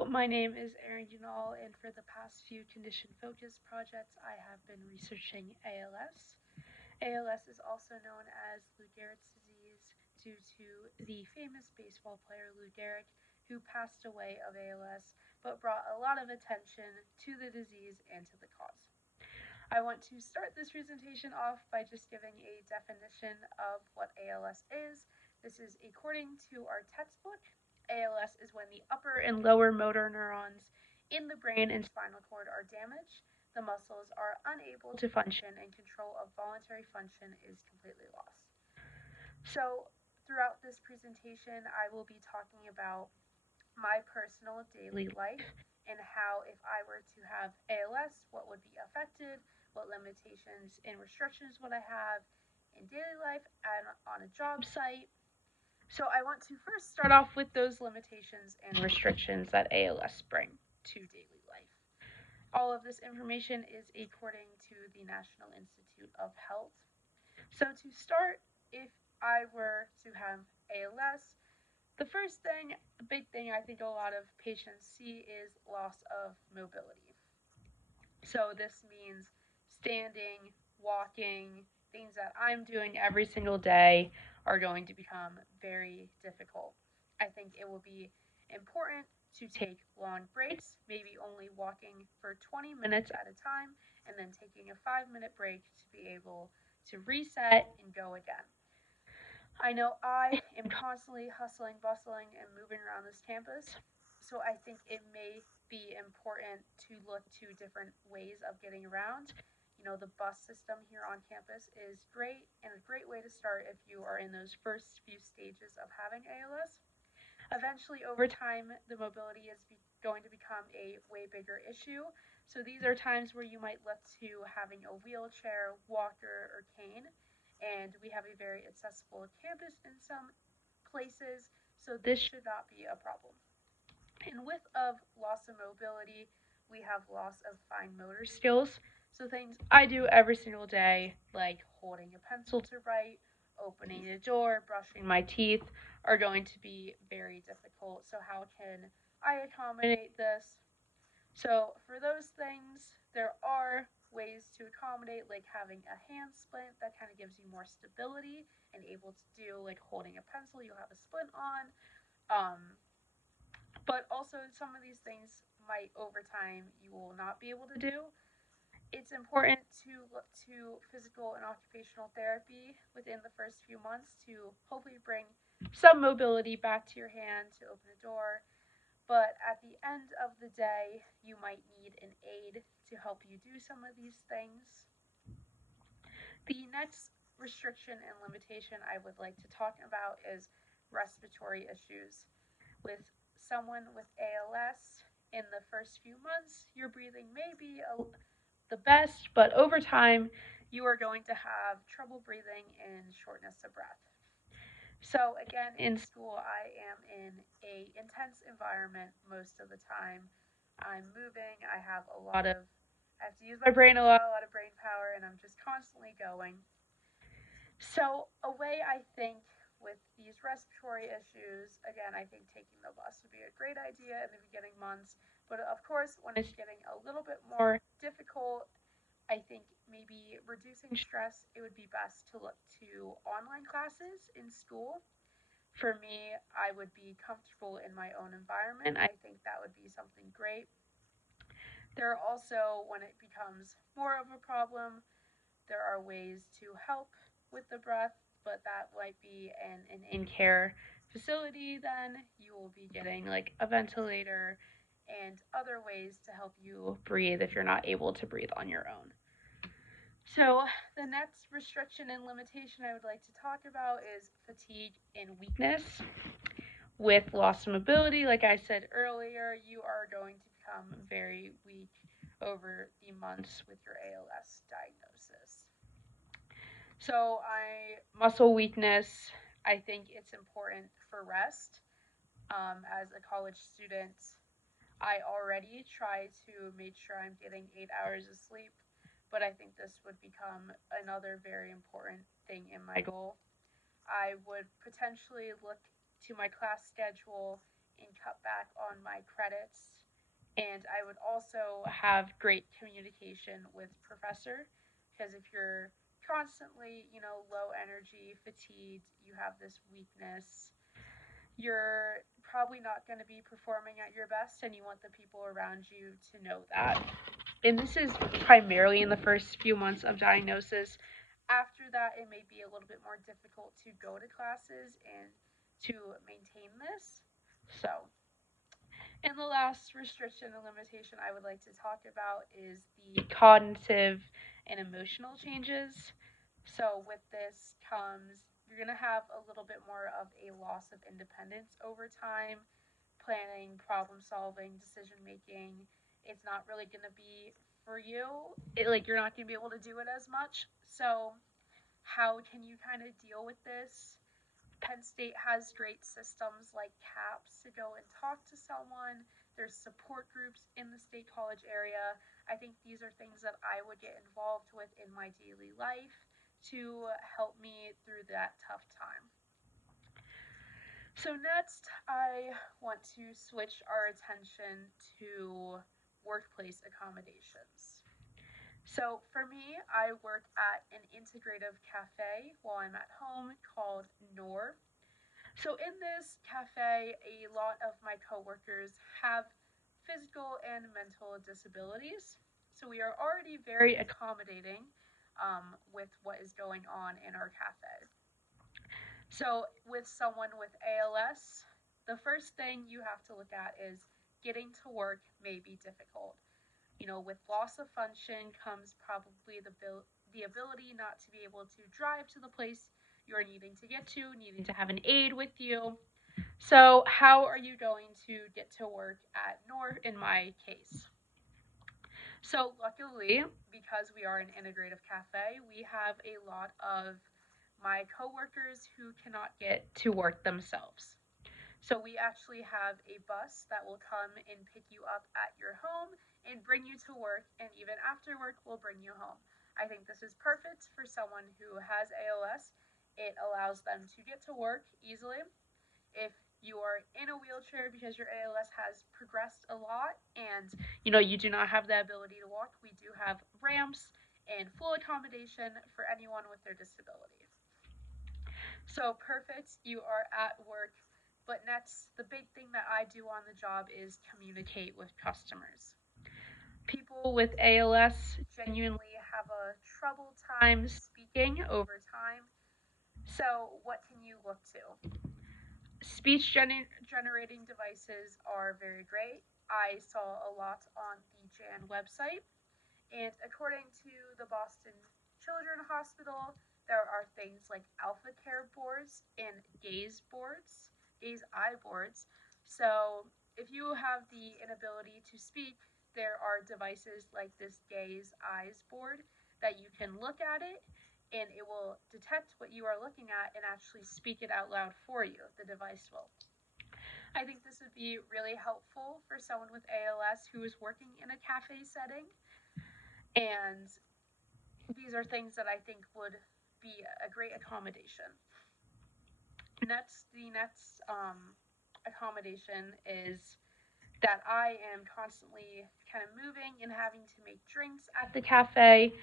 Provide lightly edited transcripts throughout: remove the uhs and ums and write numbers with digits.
Hello, my name is Erin Unal, and for the past few condition focused projects, I have been researching ALS. ALS is also known as Lou Gehrig's disease due to the famous baseball player Lou Gehrig, who passed away of ALS but brought a lot of attention to the disease and to the cause. I want to start this presentation off by just giving a definition of what ALS is. This is according to our textbook. ALS is when the upper and lower motor neurons in the brain and spinal cord are damaged. The muscles are unable to function, and control of voluntary function is completely lost. So, throughout this presentation, I will be talking about my personal daily life and how, if I were to have ALS, what would be affected, what limitations and restrictions would I have in daily life and on a job site. So, I want to first start off with those limitations and restrictions that ALS bring to daily life. All of this information is according to the National Institute of Health. So, to start, if I were to have ALS, the first thing, big thing I think a lot of patients see is loss of mobility. So this means standing, walking, things that I'm doing every single day are going to become very difficult. I think it will be important to take long breaks, maybe only walking for 20 minutes at a time, and then taking a 5-minute break to be able to reset and go again. I know I am constantly hustling, bustling, and moving around this campus, so I think it may be important to look to different ways of getting around. You know, the bus system here on campus is great and a great way to start if you are in those first few stages of having ALS. Eventually, over time, the mobility is going to become a way bigger issue. So these are times where you might look to having a wheelchair, walker, or cane. And we have a very accessible campus in some places, so this should not be a problem. And with of loss of mobility, we have loss of fine motor skills. So things I do every single day, like holding a pencil to write, opening a door, brushing my teeth, are going to be very difficult. So how can I accommodate this? So for those things, there are ways to accommodate, like having a hand splint that kind of gives you more stability and able to do like holding a pencil, you'll have a splint on. But also, some of these things might over time you will not be able to do. It's important to look to physical and occupational therapy within the first few months to hopefully bring some mobility back to your hand to open a door. But at the end of the day, you might need an aid to help you do some of these things. The next restriction and limitation I would like to talk about is respiratory issues. With someone with ALS, in the first few months, your breathing may be the best, but over time, you are going to have trouble breathing and shortness of breath. So again, in school, I am in a intense environment most of the time. I'm moving. I have to use my brain a lot of brain power, and I'm just constantly going. So a way I think with these respiratory issues, again, I think taking the bus would be a great idea in the beginning months. But of course, when it's getting a little bit more difficult, I think maybe reducing stress, it would be best to look to online classes in school. For me, I would be comfortable in my own environment. I think that would be something great. There are also, when it becomes more of a problem, there are ways to help with the breath, but that might be in an in care facility. Then you will be getting like a ventilator and other ways to help you breathe if you're not able to breathe on your own. So, the next restriction and limitation I would like to talk about is fatigue and weakness. With loss of mobility, like I said earlier, you are going to become very weak over the months with your ALS diagnosis. So, muscle weakness, I think it's important for rest. As a college student, I already try to make sure I'm getting 8 hours of sleep, but I think this would become another very important thing in my goal. I would potentially look to my class schedule and cut back on my credits. And I would also have great communication with professor, because if you're constantly, low energy, fatigued, you have this weakness, you're probably not going to be performing at your best, and you want the people around you to know that. And this is primarily in the first few months of diagnosis. After that, it may be a little bit more difficult to go to classes and to maintain this. So, and the last restriction and limitation I would like to talk about is the cognitive and emotional changes. So, with this comes, you're going to have a little bit more of a loss of independence over time, planning, problem solving, decision making. It's not really going to be for you. You're not going to be able to do it as much. So, how can you kind of deal with this? Penn State has great systems like CAPS to go and talk to someone. There's support groups in the state college area. I think these are things that I would get involved with in my daily life to help me through that tough time. So next, I want to switch our attention to workplace accommodations. So for me, I work at an integrative cafe while I'm at home called Noor. So in this cafe, a lot of my coworkers have physical and mental disabilities. So we are already very accommodating with what is going on in our cafe. So with someone with ALS, the first thing you have to look at is getting to work may be difficult. With loss of function comes probably the ability not to be able to drive to the place you're needing to get to, needing to have an aide with you. So, how are you going to get to work at Noor in my case? So, luckily, because we are an integrative cafe, we have a lot of my coworkers who cannot get to work themselves. So we actually have a bus that will come and pick you up at your home and bring you to work, and even after work will bring you home. I think this is perfect for someone who has ALS. It allows them to get to work easily. If you are in a wheelchair because your ALS has progressed a lot and you do not have the ability to walk, we do have ramps and full accommodation for anyone with their disability. So perfect, you are at work. But next, the big thing that I do on the job is communicate with customers. People with ALS genuinely have a trouble time speaking over time. So what can you look to? Speech generating devices are very great. I saw a lot on the JAN website. And according to the Boston Children's Hospital, there are things like Alpha Care boards and Gaze Eye boards. So if you have the inability to speak, there are devices like this Gaze Eyes board that you can look at it and it will detect what you are looking at and actually speak it out loud for you. The device will. I think this would be really helpful for someone with ALS who is working in a cafe setting. And these are things that I think would be a great accommodation. The next accommodation is that I am constantly kind of moving and having to make drinks at the cafe,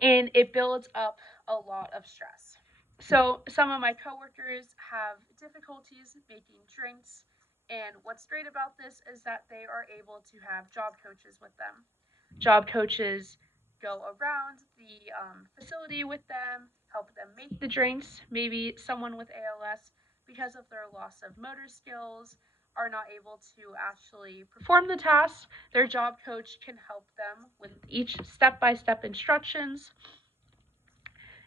and it builds up a lot of stress. So some of my coworkers have difficulties making drinks, and what's great about this is that they are able to have job coaches with them. Job coaches go around the facility with them, help them make the drinks. Maybe someone with ALS, because of their loss of motor skills, are not able to actually perform the tasks. Their job coach can help them with each step-by-step instructions.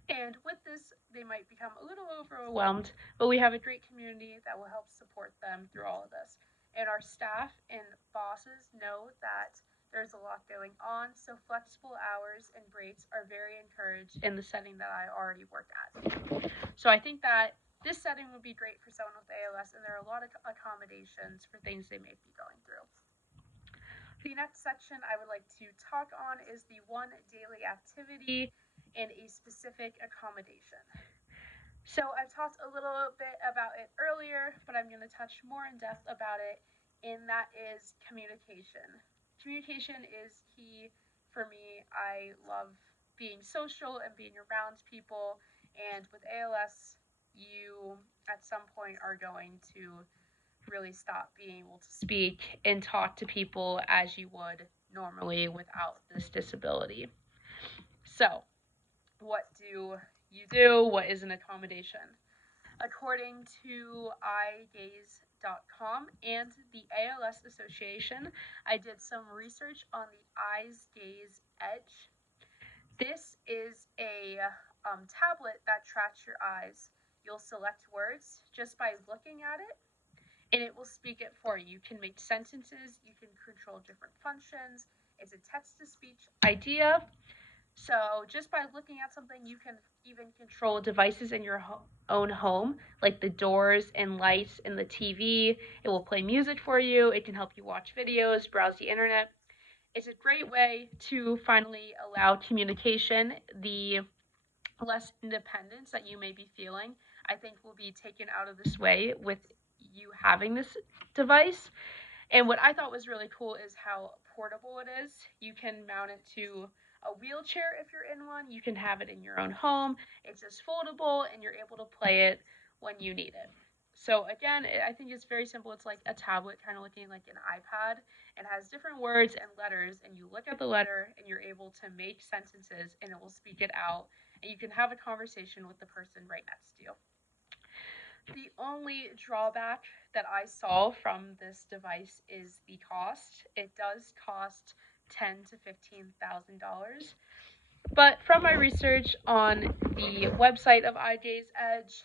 And with this, they might become a little overwhelmed, but we have a great community that will help support them through all of this. And our staff and bosses know that there's a lot going on, so flexible hours and breaks are very encouraged in the setting that I already work at. So I think that this setting would be great for someone with ALS, and there are a lot of accommodations for things they may be going through. The next section I would like to talk on is the one daily activity and a specific accommodation. So I've talked a little bit about it earlier, but I'm going to touch more in depth about it, and that is communication. Communication is key for me. I love being social and being around people, and with ALS, you at some point are going to really stop being able to speak and talk to people as you would normally without this disability. So, what do you do? What is an accommodation? According to eyegaze.com and the ALS Association, I did some research on the Eyes Gaze Edge. This is a tablet that tracks your eyes. You'll select words just by looking at it, and it will speak it for you. You can make sentences, you can control different functions. It's a text to speech idea. So just by looking at something, you can even control devices in your own home, like the doors and lights and the TV. It will play music for you. It can help you watch videos, browse the internet. It's a great way to finally allow communication. The less independence that you may be feeling, I think, will be taken out of this way with you having this device. And what I thought was really cool is how portable it is. You can mount it to a wheelchair if you're in one. You can have it in your own home. It's just foldable and you're able to play it when you need it. So again, I think it's very simple. It's like a tablet, kind of looking like an iPad. It has different words and letters, and you look at the letter and you're able to make sentences and it will speak it out. And you can have a conversation with the person right next to you. The only drawback that I saw from this device is the cost. It does cost $10,000 to $15,000. But from my research on the website of iGaze Edge,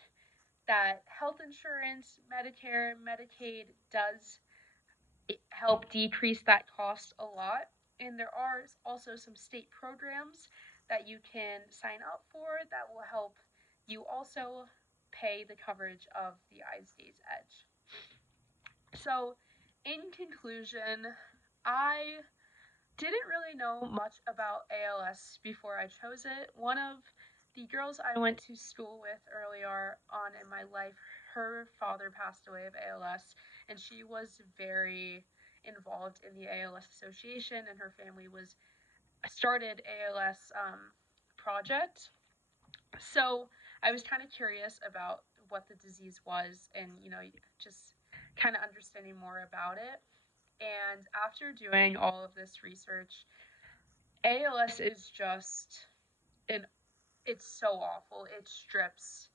that health insurance, Medicare, Medicaid does help decrease that cost a lot. And there are also some state programs that you can sign up for that will help you also pay the coverage of the Eyes Gaze Edge. So, in conclusion, I didn't really know much about ALS before I chose it. One of the girls I went to school with earlier on in my life, her father passed away of ALS, and she was very involved in the ALS Association, and her family was started ALS project. So I was kind of curious about what the disease was, and just kind of understanding more about it. And after doing all of this research, ALS is just it's so awful. It strips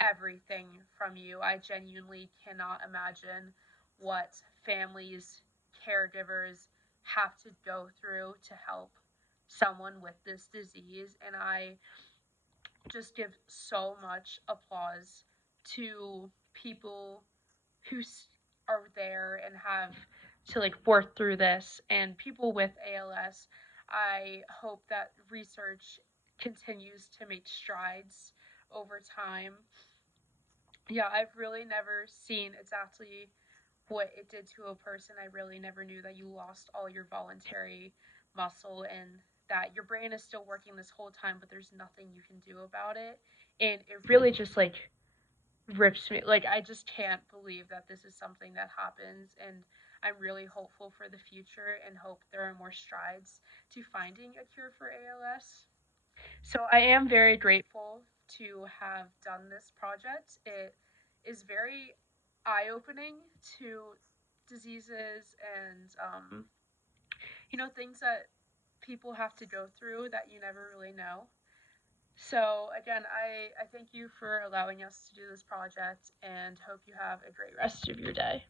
everything from you. I genuinely cannot imagine what families, caregivers have to go through to help someone with this disease. And I just give so much applause to people who are there and have to work through this, and people with ALS. I hope that research continues to make strides over time. Yeah, I've really never seen exactly what it did to a person. I really never knew that you lost all your voluntary muscle and that your brain is still working this whole time, but there's nothing you can do about it. And it really just rips me. I just can't believe that this is something that happens, and I'm really hopeful for the future and hope there are more strides to finding a cure for ALS. So I am very grateful to have done this project. It is very eye-opening to diseases and things that people have to go through that you never really know. So again, I thank you for allowing us to do this project and hope you have a great rest of your day.